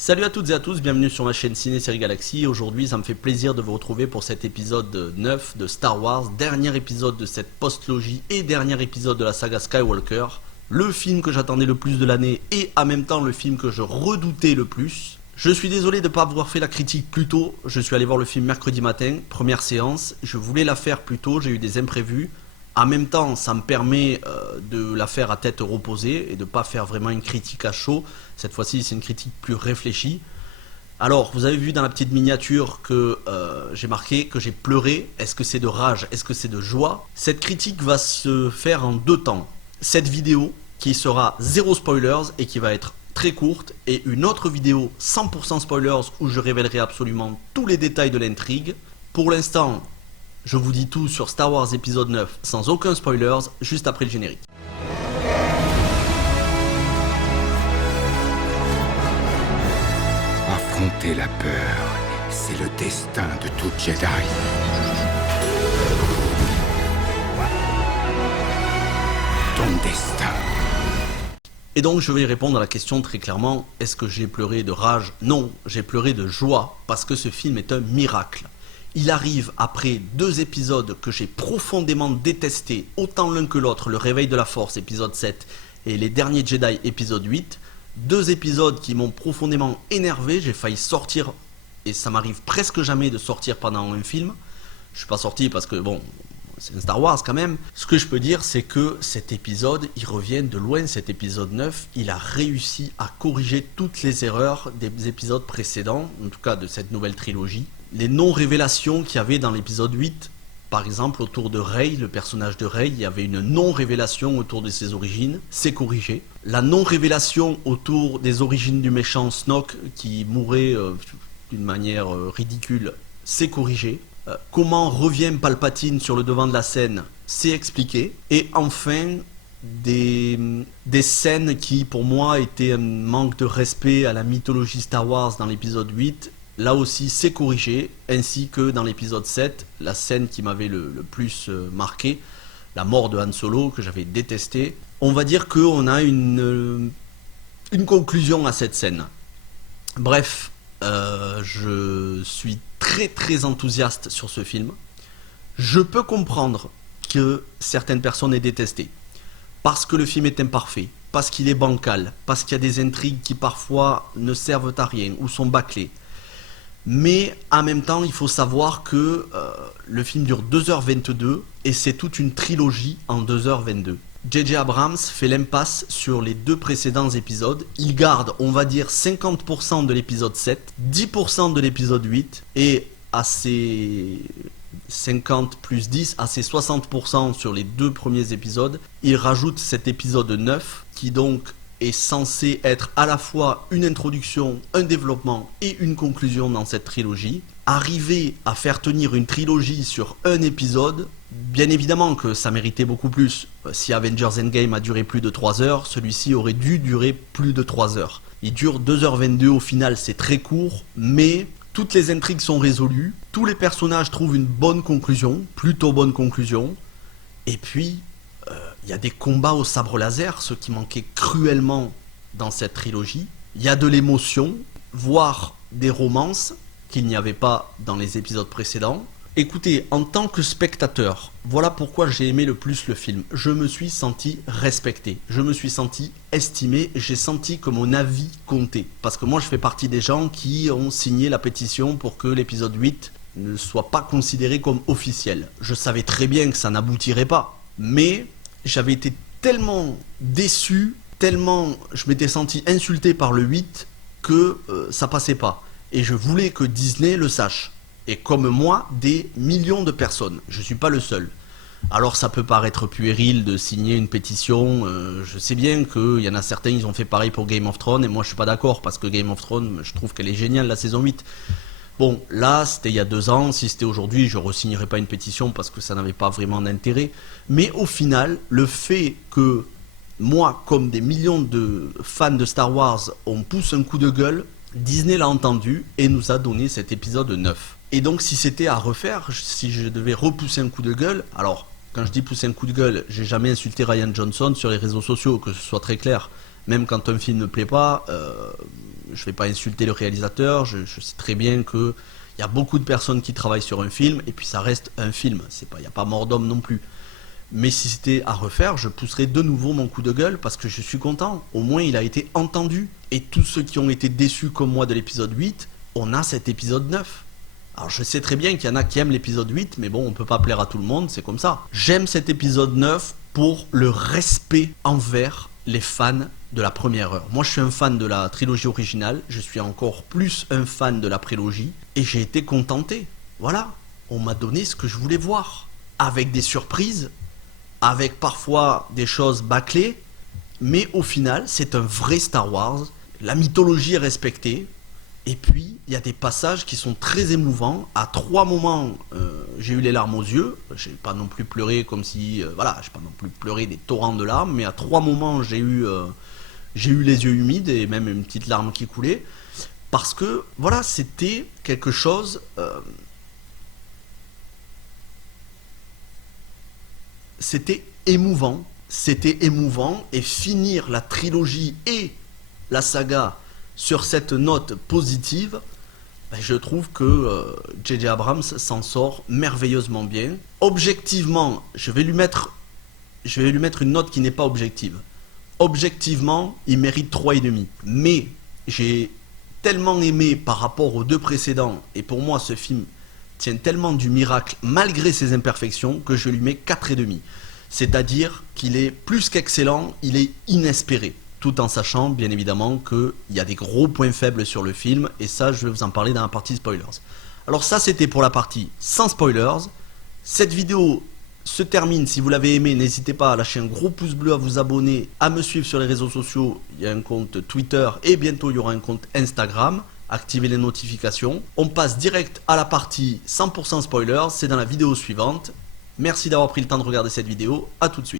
Salut à toutes et à tous, bienvenue sur ma chaîne Ciné Série Galaxy. Aujourd'hui, ça me fait plaisir de vous retrouver pour cet épisode 9 de Star Wars, dernier épisode de cette post-logie et dernier épisode de la saga Skywalker. Le film que j'attendais le plus de l'année et en même temps le film que je redoutais le plus. Je suis désolé de ne pas avoir fait la critique plus tôt, je suis allé voir le film mercredi matin, première séance, je voulais la faire plus tôt, j'ai eu des imprévus. En même temps, ça me permet de la faire à tête reposée et de ne pas faire vraiment une critique à chaud. Cette fois-ci, c'est une critique plus réfléchie. Alors, vous avez vu dans la petite miniature que j'ai marqué que j'ai pleuré. Est-ce que c'est de rage? Est-ce que c'est de joie? Cette critique va se faire en deux temps. Cette vidéo qui sera zéro spoilers et qui va être très courte, et une autre vidéo 100% spoilers où je révélerai absolument tous les détails de l'intrigue. Pour l'instant, je vous dis tout sur Star Wars épisode 9 sans aucun spoilers, juste après le générique. Affronter la peur, c'est le destin de tout Jedi. Ton destin. Et donc je vais répondre à la question très clairement, est-ce que j'ai pleuré de rage? Non, j'ai pleuré de joie, parce que ce film est un miracle. Il arrive après deux épisodes que j'ai profondément détestés, autant l'un que l'autre, Le Réveil de la Force, épisode 7, et Les Derniers Jedi, épisode 8. Deux épisodes qui m'ont profondément énervé, j'ai failli sortir, et ça m'arrive presque jamais de sortir pendant un film. Je suis pas sorti parce que bon, c'est un Star Wars quand même. Ce que je peux dire, c'est que cet épisode, il revient de loin, cet épisode 9, il a réussi à corriger toutes les erreurs des épisodes précédents, en tout cas de cette nouvelle trilogie. Les non-révélations qu'il y avait dans l'épisode 8, par exemple autour de Rey, le personnage de Rey, il y avait une non-révélation autour de ses origines, c'est corrigé. La non-révélation autour des origines du méchant Snoke qui mourait d'une manière ridicule, c'est corrigé. Comment revient Palpatine sur le devant de la scène, c'est expliqué. Et enfin, des scènes qui pour moi étaient un manque de respect à la mythologie Star Wars dans l'épisode 8, là aussi c'est corrigé, ainsi que dans l'épisode 7, la scène qui m'avait le plus marqué, la mort de Han Solo, que j'avais détesté. On va dire qu'on a une conclusion à cette scène. Bref, je suis très enthousiaste sur ce film. Je peux comprendre que certaines personnes aient détesté, parce que le film est imparfait, parce qu'il est bancal, parce qu'il y a des intrigues qui parfois ne servent à rien ou sont bâclées. Mais en même temps, il faut savoir que le film dure 2h22 et c'est toute une trilogie en 2h22. J.J. Abrams fait l'impasse sur les deux précédents épisodes. Il garde, on va dire, 50% de l'épisode 7, 10% de l'épisode 8 et à ses 50 plus 10, à ses 60% sur les deux premiers épisodes, il rajoute cet épisode 9 qui donc est censé être à la fois une introduction, un développement et une conclusion dans cette trilogie. Arriver à faire tenir une trilogie sur un épisode, bien évidemment que ça méritait beaucoup plus. Si Avengers Endgame a duré plus de 3 heures, celui-ci aurait dû durer plus de 3 heures. Il dure 2h22 au final, c'est très court, mais toutes les intrigues sont résolues, tous les personnages trouvent une bonne conclusion, plutôt bonne conclusion, et puis il y a des combats au sabre laser, ce qui manquait cruellement dans cette trilogie. Il y a de l'émotion, voire des romances qu'il n'y avait pas dans les épisodes précédents. Écoutez, en tant que spectateur, voilà pourquoi j'ai aimé le plus le film. Je me suis senti respecté, je me suis senti estimé, j'ai senti que mon avis comptait. Parce que moi je fais partie des gens qui ont signé la pétition pour que l'épisode 8 ne soit pas considéré comme officiel. Je savais très bien que ça n'aboutirait pas, mais j'avais été tellement déçu, tellement je m'étais senti insulté par le 8 que ça passait pas. Et je voulais que Disney le sache. Et comme moi, des millions de personnes. Je ne suis pas le seul. Alors ça peut paraître puéril de signer une pétition. Je sais bien qu'il y en a certains, ils ont fait pareil pour Game of Thrones. Et moi je suis pas d'accord parce que Game of Thrones, je trouve qu'elle est géniale la saison 8. Bon, là, c'était il y a 2 ans. Si c'était aujourd'hui, je ne re-signerais pas une pétition parce que ça n'avait pas vraiment d'intérêt. Mais au final, le fait que moi, comme des millions de fans de Star Wars, on pousse un coup de gueule, Disney l'a entendu et nous a donné cet épisode 9. Et donc, si c'était à refaire, si je devais repousser un coup de gueule, alors, quand je dis pousser un coup de gueule, j'ai jamais insulté Ryan Johnson sur les réseaux sociaux, que ce soit très clair. Même quand un film ne plaît pas, je vais pas insulter le réalisateur, je sais très bien que il y a beaucoup de personnes qui travaillent sur un film, et puis ça reste un film, il n'y a pas mort d'homme non plus. Mais si c'était à refaire, je pousserais de nouveau mon coup de gueule parce que je suis content. Au moins, il a été entendu. Et tous ceux qui ont été déçus comme moi de l'épisode 8, on a cet épisode 9. Alors je sais très bien qu'il y en a qui aiment l'épisode 8, mais bon, on peut pas plaire à tout le monde, c'est comme ça. J'aime cet épisode 9 pour le respect envers les fans de la première heure. Moi, je suis un fan de la trilogie originale, je suis encore plus un fan de la prélogie, et j'ai été contenté. Voilà, on m'a donné ce que je voulais voir. Avec des surprises, avec parfois des choses bâclées, mais au final, c'est un vrai Star Wars. La mythologie est respectée, et puis il y a des passages qui sont très émouvants. À 3 moments, j'ai eu les larmes aux yeux. J'ai pas non plus pleuré comme si, j'ai pas non plus pleuré des torrents de larmes, mais à 3 moments, j'ai eu les yeux humides et même une petite larme qui coulait, parce que voilà, c'était quelque chose. C'était émouvant, et finir la trilogie et la saga sur cette note positive, je trouve que J.J. Abrams s'en sort merveilleusement bien. Objectivement, je vais lui mettre une note qui n'est pas objective. Objectivement, il mérite 3,5. Mais j'ai tellement aimé par rapport aux 2 précédents, et pour moi ce film tient tellement du miracle malgré ses imperfections que je lui mets 4,5. C'est-à-dire qu'il est plus qu'excellent, il est inespéré. Tout en sachant bien évidemment qu'il y a des gros points faibles sur le film, et ça je vais vous en parler dans la partie spoilers. Alors ça c'était pour la partie sans spoilers. Cette vidéo se termine, si vous l'avez aimé, n'hésitez pas à lâcher un gros pouce bleu, à vous abonner, à me suivre sur les réseaux sociaux. Il y a un compte Twitter et bientôt il y aura un compte Instagram. Activez les notifications. On passe direct à la partie 100% spoilers, c'est dans la vidéo suivante. Merci d'avoir pris le temps de regarder cette vidéo, à tout de suite.